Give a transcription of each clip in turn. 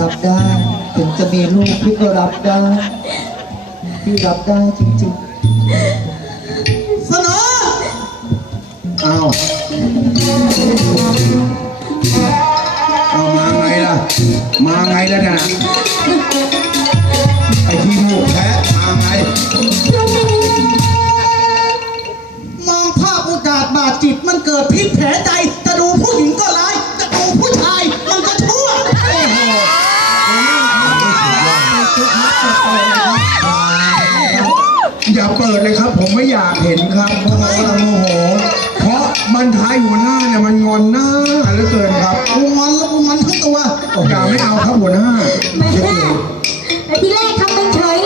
รับได้ ถึงจะมีลูกพี่ก็รับได้ พี่รับได้จริงเสนออ้าวเอามาไงล่ะ มาไงแล้วนะไอ้ที่ลูกแพ้มาไง มองภาพโอกาสบาดจิตมันเกิดพิษแผลใจ ตัวอย่าไม่เอาครับหัวหน้าแม่แต่ทีแรกทำเป็นเฉย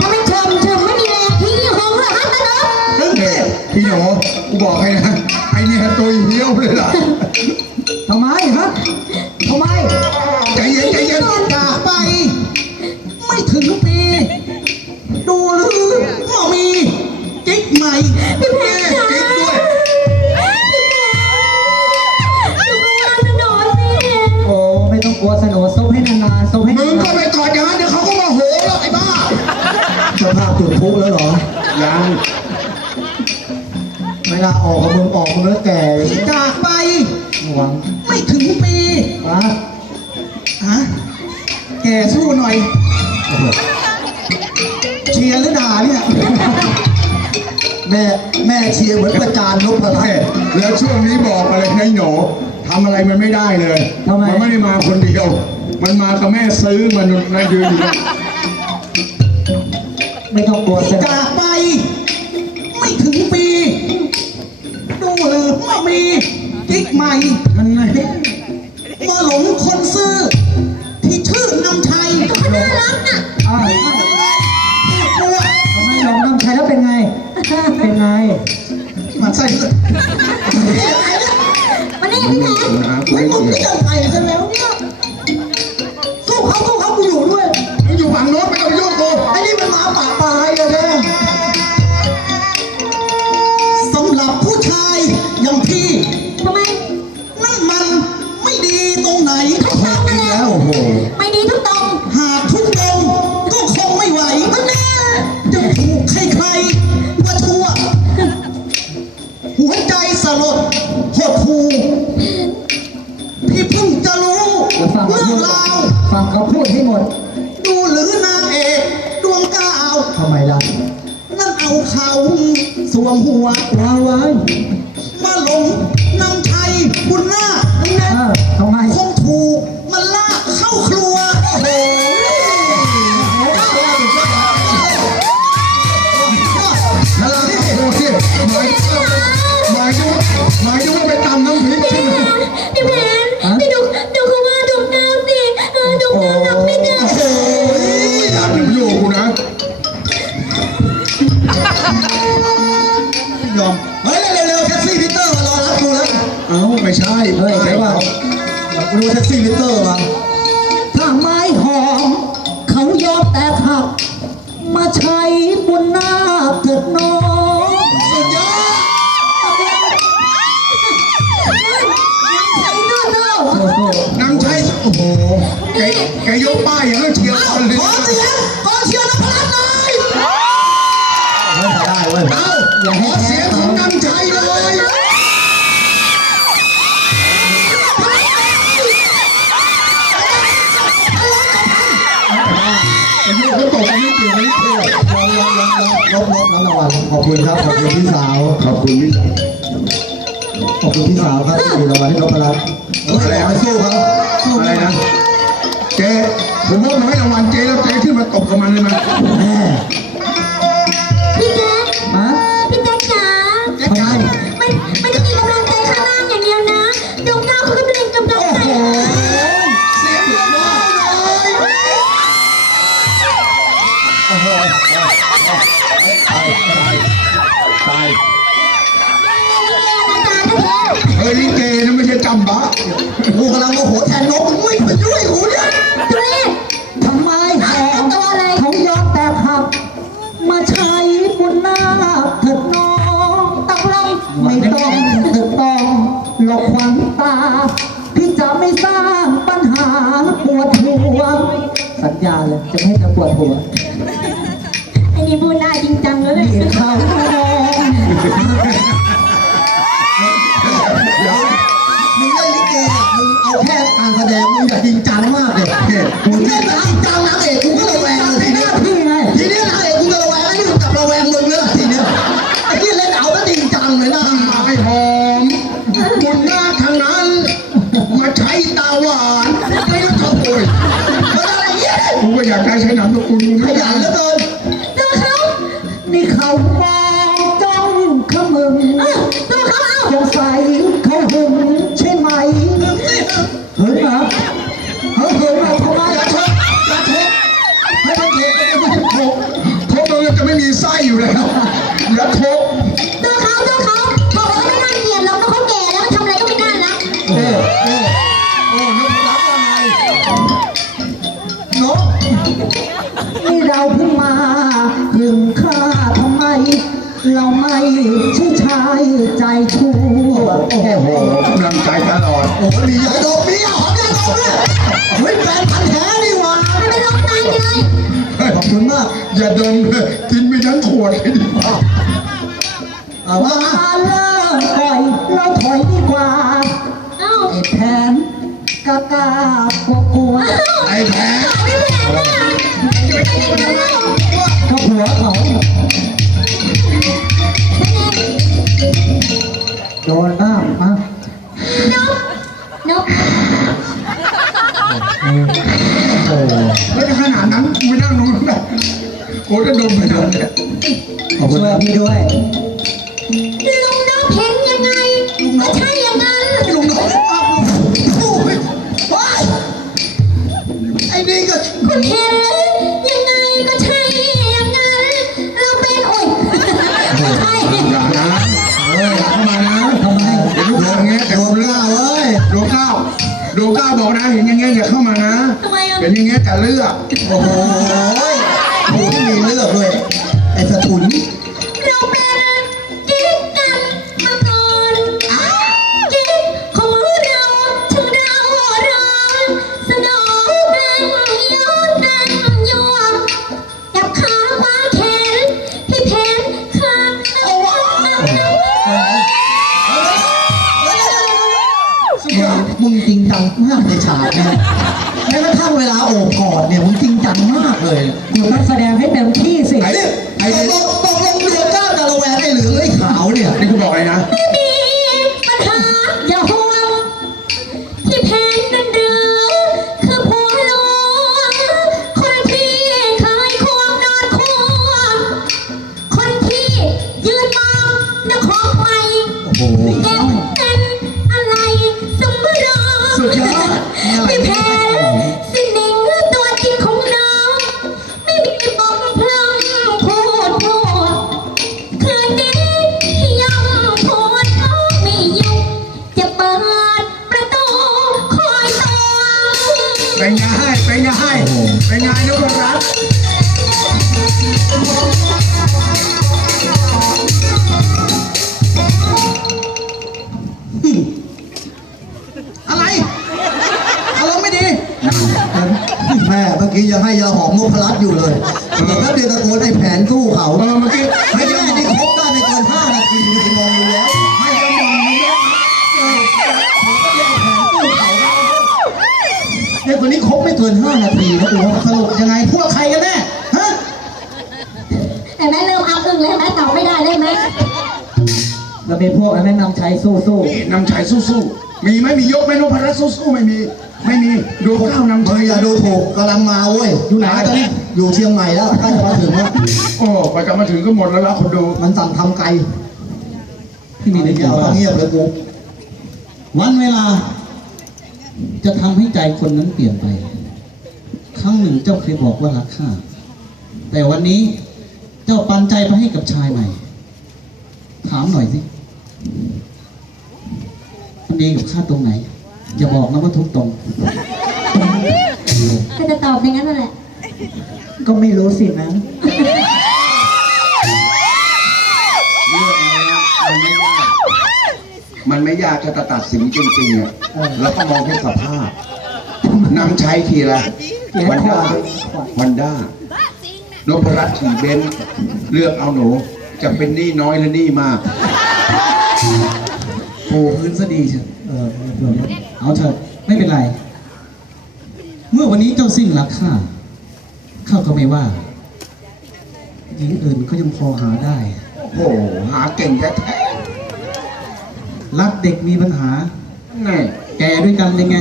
ทำเป็นเฉิมเฉิมไม่มีแรงทิ้งห้องเหรอฮะตาเนาะถึงเด็เด็กพี่หนูกูบอกให้นะไอเนี่ยตัวเหี้ยวเลยล่ะ วังไม่ถึงปีวะฮะแกสู้หน่อย เชียร์หรือด่าเนี่ย แม่แม่เชียร์เหมือนประจานนพรัตแม่น์แล้วช่วงนี้บอกอะไรนายหนูทำอะไรมันไม่ได้เลยทำไมนไม่ได้มาคนเดียว มันมากับแม่ซื้อมันนายยืนอยู่นะไม่ต้องกลัวสโนว์จากไป ไม่ถึงปี ดูหรือว่ามีกิ๊กใหม่ มันไงเมื่อหลงคนซื่อ ที่ชื่อนำชัยเขาน่ารักน่ะอ้าวกลัวทำไมลองนำชัยแล้วเป็นไง เป็นไงมันใส่เลยมานี่พี่แพรนะเฮ้ยมึงไม่ยอมไปซะแล้ว วมหัวว้าวว้ายมาหลงนำชัยบุญนาคนั่นแหละอ้าวทำไมคงถูกมันลากเข้าครัวโอ้โหแล้วเราที่โอ้ที่หมายหมายถึงว่าหมายถึงว่าไปตำน้ำพริกใช่ไหม พี่แพรพี่ดูดูเขาว่าดวงดาวสิเออดวงดาวรักไม่ได้ แท็กซี่พีเตอร์มาถ้าไม้หอม เขายอมแต่หัก มาใช้บุญนาคเถิดน้องสุดยอดใช้นู่นนู่นโอ้โหน้ำใช้โอ้โหแกแกยกป้ายอย่างนั้นเชียร์คนเลยขอเสียงขอเชียร์นพรัตน์หน่อยได้เว้ยเอ้าขอเสียง อ้ลูกเขาตกอันนี้เกี่ยวไม่เกี่ยวลองลองลองลองลบลบน้ำรางวัลขอบคุณครับขอบคุณพี่สาวขอบคุณพี่ขอบคุณพี่สาวครับที่มีรางวัลให้นพรัตน์อะไรนะสู้เขาอะไรนะเจ๊ผมว่ามันให้รางวัลเจ๊แล้วเจ๊ขึ้นมาตบกับมันเลยมั้ย หูแทนนกมึงไม่ไปยุ่ยหูเนี่ยจุ๊ทำไมแตัเขายอมแต่ขับ มาใช้บุหน้าเถิดน้องตักลังไม่ต้องตึกต้องหลอกขวัญตา พี่จะไม่สร้างปัญหาปวดหัว สัญญาเลยจะไม่ให้ปวดหัวอันนี้บูดได้จริงจังเลย เดี๋ยวเขาห้อง เอาแค่การแสดงมึงอย่าจริงจังมากเลยมึงเล่นจริงจังนางเอกกูก็ระแวงเลยทีเนี้ยพี่ไงทีเนี้ยนางเอกกูจะระแวงไอ้นี่มันกลับระแวงมึงเลยทีเนี้ยไอ้ที่เล่นเอาก็จริงจังเลยนะไม้หอมบนหน้าทางนั้น มาใช้ตาหวานไม่รู้จะโอยมันอะไรเนี่ยกูก็อยากได้ใช้นามสกุลมึงขไม่ยัได้นเหลือเกิน ใจชั่วโอ้โหกำลังใจตลอด โอ้มียาดมมียาหอมยาดมด้วยเฮ้ยแฟนพันธุ์แท้นี่หว่ามันเป็นลมตายไปเลยขอบคุณมากอย่าดมเลยกินไปทั้งขวดเลยดีกว่าเอาว่ามามาเลิกปล่อยเราถอยดีกว่าเอ้าไอ้แผนกล้ากล้ากลัวกลัวไอ้แพ้ไม่แพ้น่ะไม่ได้กันแจะดมไปโดนเนี่ยขอบคุณพี่ด้วย ลุงนกเห็นยังไงก็ใช่อย่างนั้น ลุงนกอ้าวโอ้ยว้ายไอ้นี่ก็ คุณเห็นยังไงก็ใช่อย่างนั้น เราเป็นโอ้ยไม่ใช่อย่านะเอออย่าเข้ามานะทำไมเดี๋ยวลูกโดนเงี้ยแต่โดกูนเลืเล่าอกเว้ยดูก้าวดูก้าวบอกนะเห็นอย่างเงี้ยอย่าเข้ามานะทำไมอะ เห็นอย่างเงี้ยจะเลือกโอ้โห กูที่มีเลือกด้วยไอ้สะทุนเราเป็นกิ๊กกันมาก่อนกิ๊กของเราถึงเราร้อนสนองแรงย้อนแรงยวงจับขาขวาแขนพี่เพนข้างเอ มึงจริงจังมากในฉากเนี่ยแม้กระทั่งเวลาโอบกอดเนี่ยมึงจริงจังมากเลยอยู่ต้องแสดงให้เต็มที่สิไอ้นี่ไอ้ตกลงตกลงเดือนเก้าจะระแวงไอ้เหลืองไอ้ขาวเนี่ยนี่กูบอกเลยนะ แม่เมื่อกี้ยังให้ยาหอมนพรัตน์อยู่เลยเดี๋ยวแป๊บเดียวตะโกนไอ้แผนสู้เขาเออเมื่อกี้ให้ยังไม่ได้ครบได้ไม่เกินห้านาทีมึงมองดูแล้วให้กำลังมึงแล้วเนี่ยคนนี้ครบไม่เกินห้านาทีนะดูว่าสรุปยังไงพวกใครกันแน่ฮะแต่แม่เริ่มอัพอึ้งเลยแม่ตอบไม่ได้เลยแม่เราเป็นพวกแนะนำใช้สู้สู้นี่นำชัยสู้ๆมีไหมมียกไหมนพรัตน์สู้ๆไม่มี ไม่มีดูข้าวนำเฮ้ชัยยอย่าดูถูกกำลังมาเว้ยอยู่ไหนตอนนี้อยู่เชียงใหม่แล้วใกล้จะมาถึงแล้วโอ้ไปกลับมาถึงก็หมดแล้วละคนดูมันสั่งทำไกลที่มีในเงีเกี่ยยบวเงียบเลยกูวันเวลา จะทำให้ใจคนนั้นเปลี่ยนไป ครั้งหนึ่งเจ้าเคยบอกว่ารักข้าแต่วันนี้เจ้าปันใจไปให้กับชายใหม่ ถามหน่อยสิมันดีกับข้าตรงไหน อย่าบอกนะว่าทุกตรง ก็จะตอบอย่างนั้นนั่นแหละ ก็ไม่รู้สินะเรื่องนี้มันไม่ยาก มันไม่ยากจะตัดสินจริงๆอะแล้วก็มองที่สภาพทำไมนำใช้ขี่อะไรเกียฮอนร์ขด้าวาฮอนด้านพรัตน์ขี่เบนซ์เลือกเอาหนู จะเป็นหนี้น้อยหรือหนี้มาก ปูพื้นซะดีเชียวเออเอาเถอะไม่เป็นไร เมื่อวันนี้เจ้าสิ้นรักข้าข้าก็ไม่ว่าหญิงอื่นก็ยังพอหาได้ โอ้โหหาเก่งแท้รักเด็กมีปัญหา ๆแน่แก่ด้วยกันเลยไง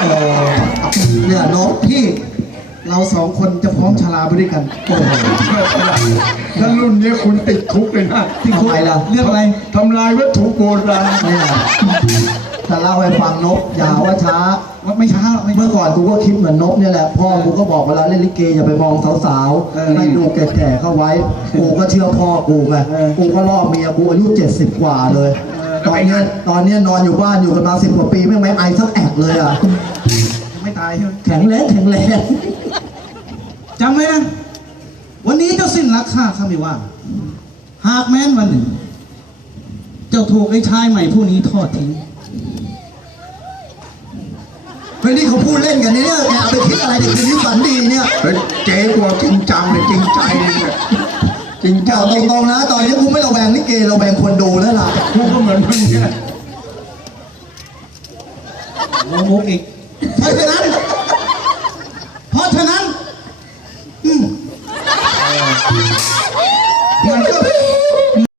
เออเนี่ยนกพี่ เราสองคนจะพร้อมชราไปด้วยกันโอ้โหถ้ารุ่นนี้คุณติดคุกเลยนะทำไมล่ะเรื่องอะไร ทำลายวัตถุโบราณไม่ล่ะจะเล่าให้ฟังนกอย่าหาว่าช้าว่าไม่ช้าหรอกไม่ช้าเมื่อก่อนกูก็คิดเหมือนนกเนี่ยแหละพ่อกูก็บอกเวลาเล่นลิเกอย่าไปมองสาวเออๆให้ดูแก่ๆเข้าไว้กูก็เชื่อพ่อกูไงเออ กูก็ล่อเมียกูอายุ 70 กว่าเลยเออตอนเนี้ยตอนเนี้ยนอนอยู่บ้านอยู่กันมาสิบกว่าปีไม่ไม่ไอสักแอกเลยอะยังไม่ตายใช่ไหมแข็งแรงแข็งแรง จำไว้นะ วันนี้เจ้าสิ้นรักข้าข้าไม่ว่า หากแม้นวันหนึ่ง เจ้าถูกไอ้ชายใหม่ผู้นี้ทอดทิ้งเฮ้ยนี่เขาพูดเล่นกันเนี่ยแกเอาไปคิดอะไรเด็กคนนี้ฝันดีเนี่ย เฮ้ยเจ๊กลัวจริงจังเลยจริงใจเลยเนี่ยจริงจัเจ้างตรงๆนะ ตอนนี้กูไม่ระแวงลิเกระแวงคนดูแล้วล่ะกูก็เหมือนมึงเนี่ยโมมุกอีกเพราะฉะนั้น